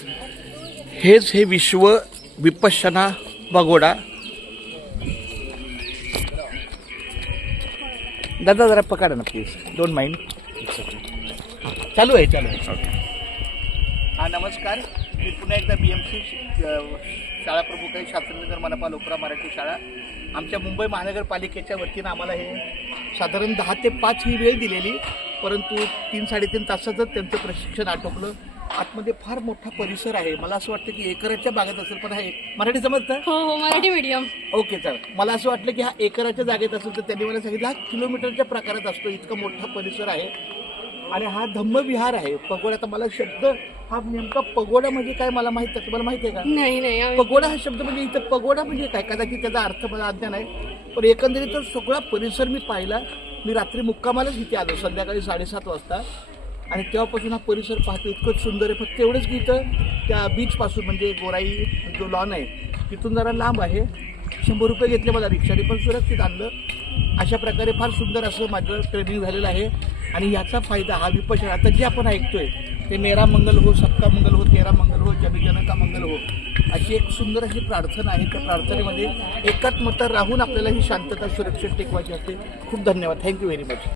हेच हे विश्व विपश्यना पगोडा. दादा जरा पकडा ना प्लीज, डोंट माइंड. चालू आहे. हा नमस्कार, मी पुन्हा एकदा BMC शाळा प्रमुख आहे, शास्त्रीनगर मनपा लोकरा मराठी शाळा. आमच्या मुंबई महानगरपालिकेच्या वतीनं आम्हाला हे साधारण 10 ते 5 ही वेळ दिलेली, परंतु 3-3.5 तासातच त्यांचं प्रशिक्षण आटोपलं. आतमध्ये फार मोठा परिसर आहे. मला असं वाटतं की एकराच्या बागेत असेल, पण हा मराठी समजतं? हो, मराठी मीडियम. ओके चल. मला असं वाटलं की हा एकराच्या जागेत असेल, तर त्यांनी मला सांगितलं हा किलोमीटरच्या प्रकारात असतो, इतका मोठा परिसर आहे. आणि हा धम्मविहार आहे. पगोडा, तर मला शब्द हा नेमका पगोडा म्हणजे काय मला माहित आहे, तुम्हाला माहिती आहे का? नाही. पगोडा हा शब्द म्हणजे इथं पगोडा म्हणजे काय, कदाचित त्याचा अर्थ मला अज्ञान आहे. पण एकंदरीत सगळा परिसर मी पाहिला. मी रात्री मुक्कामालाच इथे आलो संध्याकाळी 7:30 वाजता, आणि तेव्हापासून हा परिसर पाहतो, इतकं सुंदर आहे. फक्त एवढंच की इथं त्या बीचपासून म्हणजे गोराई जो लॉन आहे तिथून जरा लांब आहे. 100 रुपये घेतले मला रिक्षाने, पण सुरक्षित आणलं. अशा प्रकारे फार सुंदर असं माझं ट्रेनिंग झालेलं आहे. आणि याचा फायदा हा विपश्यना, आता जे आपण ऐकतोय ते मेरा मंगल हो, सबका मंगल हो, तेरा मंगल हो, जन जन का मंगल हो, अशी एक सुंदर अशी प्रार्थना आहे. त्या प्रार्थनेमध्ये एकात्मता राहून आपल्याला ही शांतता सुरक्षित टिकवायची असते. खूप धन्यवाद. Thank you very much.